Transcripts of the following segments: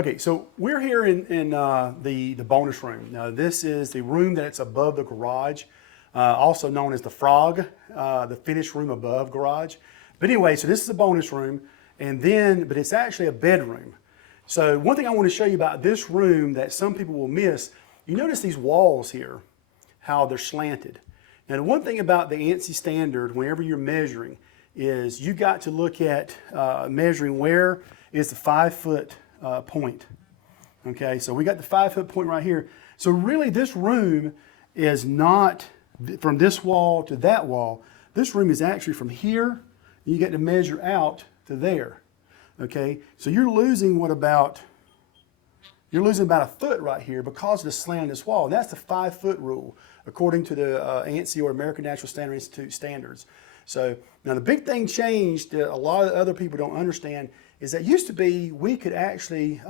Okay, so we're here in the bonus room. Now, this is the room that's above the garage, also known as the frog, the finished room above garage. But anyway, so this is a bonus room, but it's actually a bedroom. So one thing I want to show you about this room that some people will miss, you notice these walls here, how they're slanted. Now, the one thing about the ANSI standard, whenever you're measuring, is you got to look at measuring where is the 5-foot point. Okay, so we got the 5-foot point right here. So really this room is not from this wall to that wall. This room is actually from here, you get to measure out to there. Okay, so you're losing about a foot right here because of the slant of this wall. And that's the 5-foot rule according to the ANSI, or American Natural Standard Institute standards. So now the big thing changed that a lot of other people don't understand is that used to be we could actually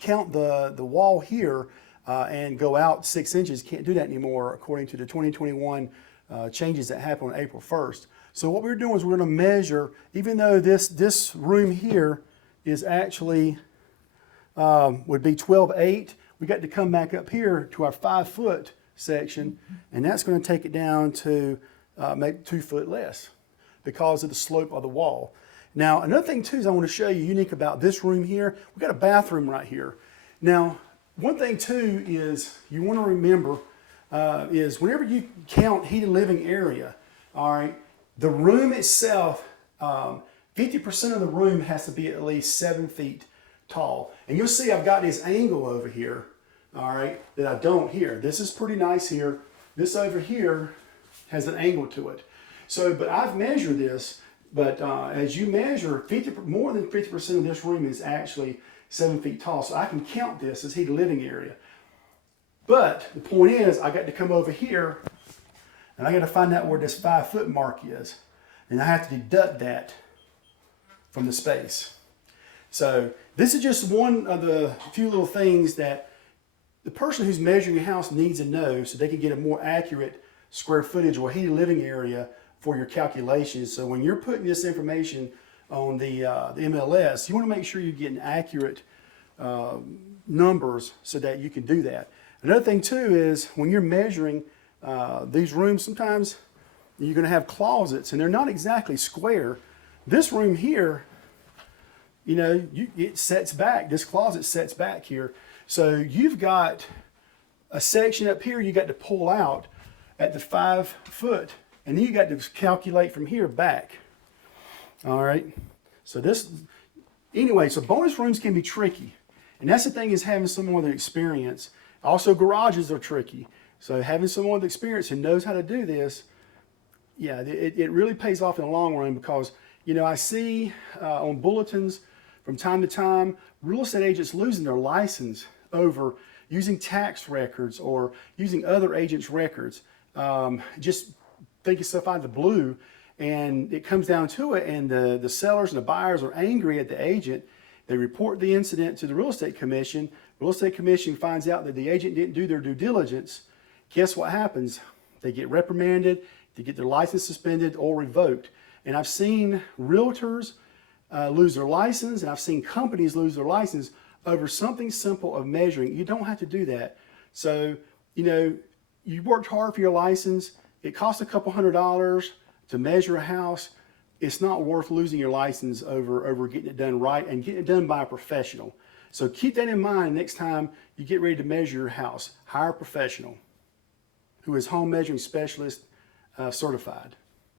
count the wall here and go out 6 inches. Can't do that anymore according to the 2021 changes that happened on April 1st. So what we're doing is we're going to measure, even though this room here is actually would be 12.8, we got to come back up here to our 5-foot section, and that's going to take it down to make 2 foot less because of the slope of the wall. Now, another thing too is I want to show you unique about this room here. We've got a bathroom right here. Now, one thing too is you want to remember is whenever you count heated living area, all right, the room itself, 50% of the room has to be at least 7 feet tall. And you'll see I've got this angle over here, all right, that I don't here. This is pretty nice here. This over here has an angle to it. So, but I've measured this, but as you measure, more than 50% of this room is actually 7 feet tall. So I can count this as heated living area. But the point is, I got to come over here and I got to find out where this 5-foot mark is. And I have to deduct that from the space. So this is just one of the few little things that the person who's measuring your house needs to know so they can get a more accurate square footage or heated living area for your calculations. So when you're putting this information on the MLS, you want to make sure you're getting accurate numbers so that you can do that. Another thing too is when you're measuring these rooms, sometimes you're going to have closets and they're not exactly square. This room here, you know, it sets back. This closet sets back here. So you've got a section up here you got to pull out at the 5-foot, and then you got to calculate from here back. All right. So anyway, so bonus rooms can be tricky. And that's the thing, is having someone with experience. Also, garages are tricky. So having someone with experience who knows how to do this, yeah, it really pays off in the long run, because, you know, I see on bulletins from time to time, real estate agents losing their license over using tax records or using other agents' records, just thinking stuff out of the blue. And it comes down to it, and the sellers and the buyers are angry at the agent. They report the incident to the real estate commission. Real estate commission finds out that the agent didn't do their due diligence. Guess what happens? They get reprimanded, they get their license suspended or revoked. And I've seen realtors lose their license, and I've seen companies lose their license over something simple of measuring. You don't have to do that. So, you know, you worked hard for your license. It costs a couple $100 to measure a house. It's not worth losing your license over getting it done right and getting it done by a professional. So keep that in mind next time you get ready to measure your house. Hire a professional who is home measuring specialist certified.